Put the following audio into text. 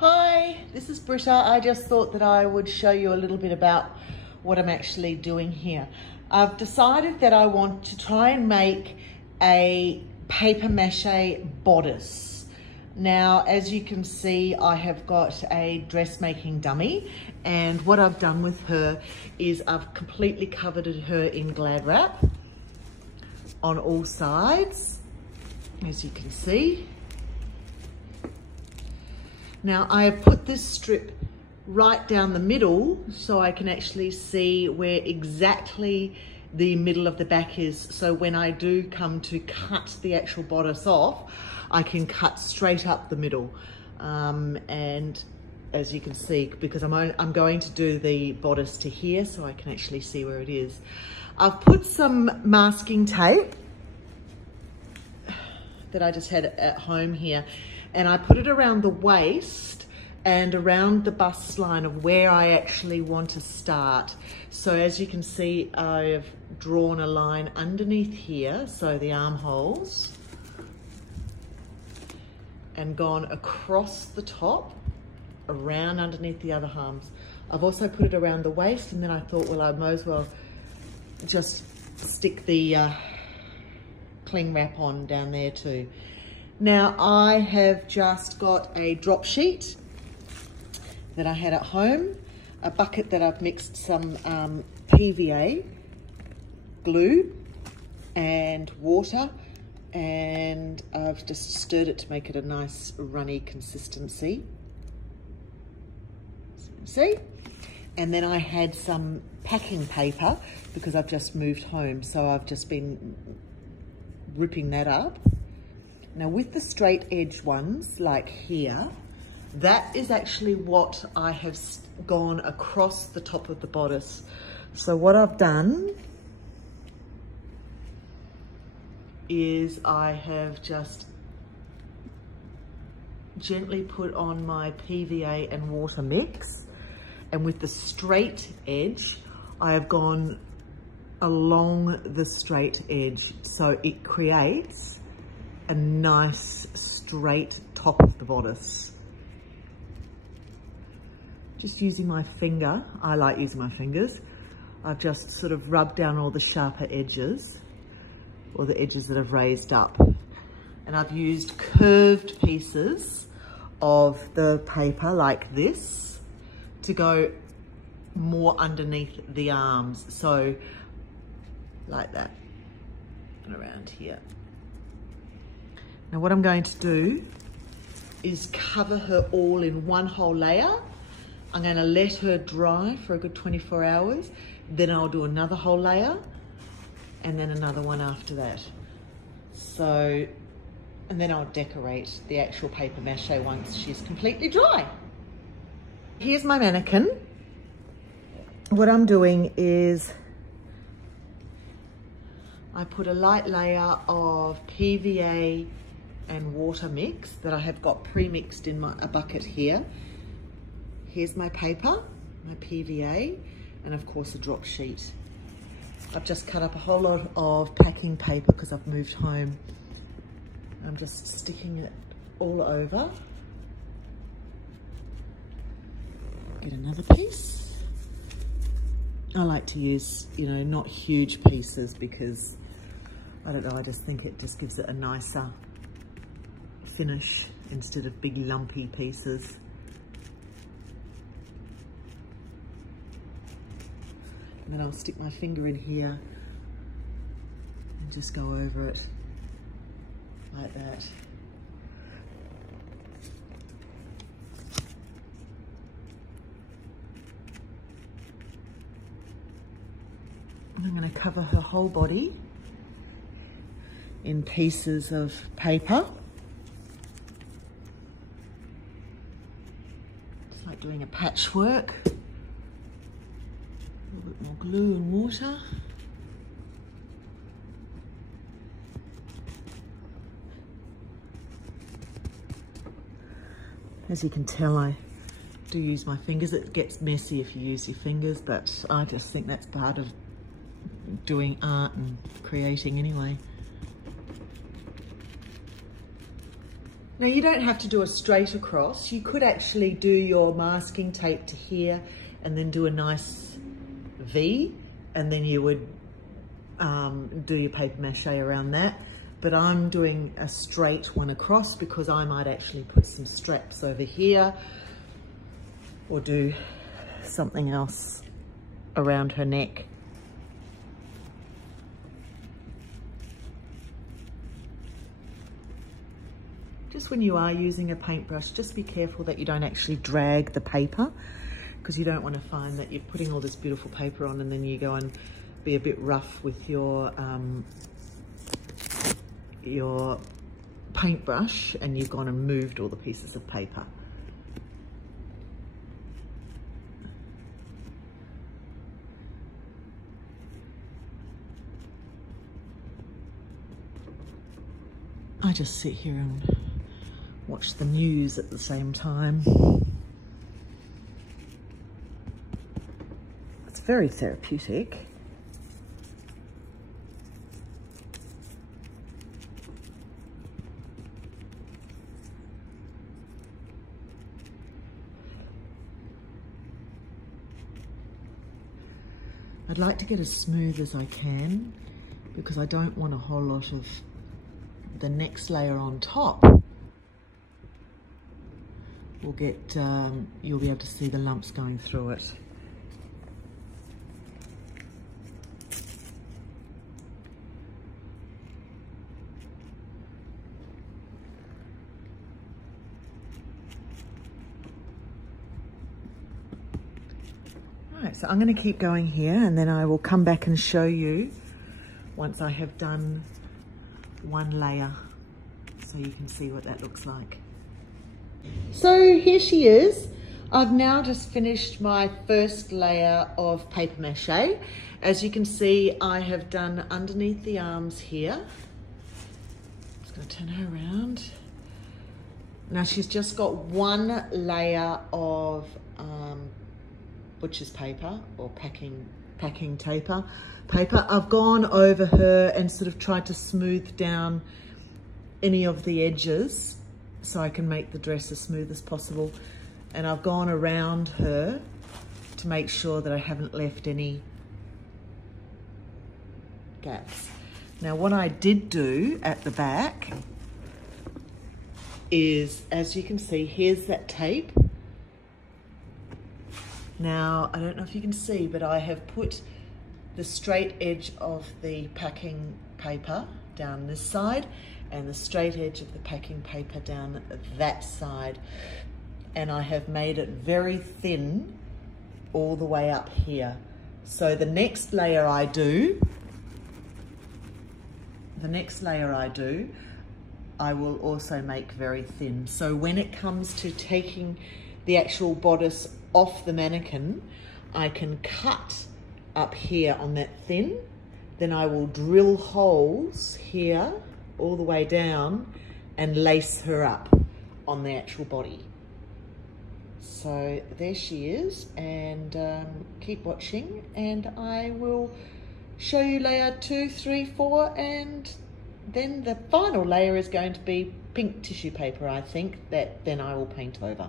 Hi, this is Britta. I just thought that I would show you a little bit about what I'm actually doing here. I've decided that I want to try and make a paper mache bodice. Now, as you can see, I have got a dressmaking dummy, and what I've done with her is I've completely covered her in Glad wrap on all sides, as you can see. Now I have put this strip right down the middle so I can actually see where exactly the middle of the back is. So when I do come to cut the actual bodice off, I can cut straight up the middle. And as you can see, because I'm going to do the bodice to here so I can actually see where it is. I've put some masking tape that I just had at home here, and I put it around the waist and around the bust line of where I actually want to start. So as you can see, I've drawn a line underneath here, so the armholes, and gone across the top, around underneath the other arms. I've also put it around the waist, and then I thought, well, I might as well just stick the cling wrap on down there too. Now I have just got a drop sheet that I had at home, a bucket that I've mixed some PVA glue and water, and I've just stirred it to make it a nice runny consistency. See? And then I had some packing paper because I've just moved home, so I've just been ripping that up. Now with the straight edge ones, like here, that is actually what I have gone across the top of the bodice. So what I've done is I have just gently put on my PVA and water mix, and with the straight edge, I have gone along the straight edge, so it creates a nice straight top of the bodice. Just using my finger, I like using my fingers, I've just sort of rubbed down all the sharper edges, or the edges that have raised up. And I've used curved pieces of the paper like this to go more underneath the arms. So like that, and around here. Now what I'm going to do is cover her all in one whole layer. I'm going to let her dry for a good 24 hours. Then I'll do another whole layer, and then another one after that. So, and then I'll decorate the actual paper mache once she's completely dry. Here's my mannequin. What I'm doing is I put a light layer of PVA and water mix that I have got pre-mixed in a bucket here. Here's my paper, my PVA, and of course a drop sheet. I've just cut up a whole lot of packing paper because I've moved home. I'm just sticking it all over. Get another piece. I like to use, not huge pieces because, I don't know, I just think it just gives it a nicer finish instead of big lumpy pieces. And then I'll stick my finger in here and just go over it like that. And I'm going to cover her whole body in pieces of paper. It's like doing a patchwork. A little bit more glue and water. As you can tell, I do use my fingers. It gets messy if you use your fingers, but I just think that's part of doing art and creating anyway. Now you don't have to do a straight across. You could actually do your masking tape to here and then do a nice V, and then you would do your paper mache around that. But I'm doing a straight one across because I might actually put some straps over here or do something else around her neck. Just when you are using a paintbrush, just be careful that you don't actually drag the paper, because you don't want to find that you're putting all this beautiful paper on and then you go and be a bit rough with your paintbrush and you've gone and moved all the pieces of paper. I just sit here and watch the news at the same time. It's very therapeutic. I'd like to get as smooth as I can because I don't want a whole lot of the next layer on top will get, you'll be able to see the lumps going through it. Right, so I'm going to keep going here and then I will come back and show you once I have done one layer so you can see what that looks like. So here she is. I've now just finished my first layer of paper mache. As you can see, I have done underneath the arms here. Just going to turn her around. Now she's just got one layer of butcher's paper or packing paper. I've gone over her and sort of tried to smooth down any of the edges so I can make the dress as smooth as possible. And I've gone around her to make sure that I haven't left any gaps. Now what I did do at the back is, as you can see, here's that tape. Now, I don't know if you can see, but I have put the straight edge of the packing paper down this side and the straight edge of the packing paper down that side. And I have made it very thin all the way up here. So the next layer I do, I will also make very thin. So when it comes to taking the actual bodice off the mannequin, I can cut up here on that thin, then I will drill holes here all the way down and lace her up on the actual body. So there she is, and keep watching and I will show you layer 2, 3, 4, and then the final layer is going to be pink tissue paper, I think, that then I will paint over.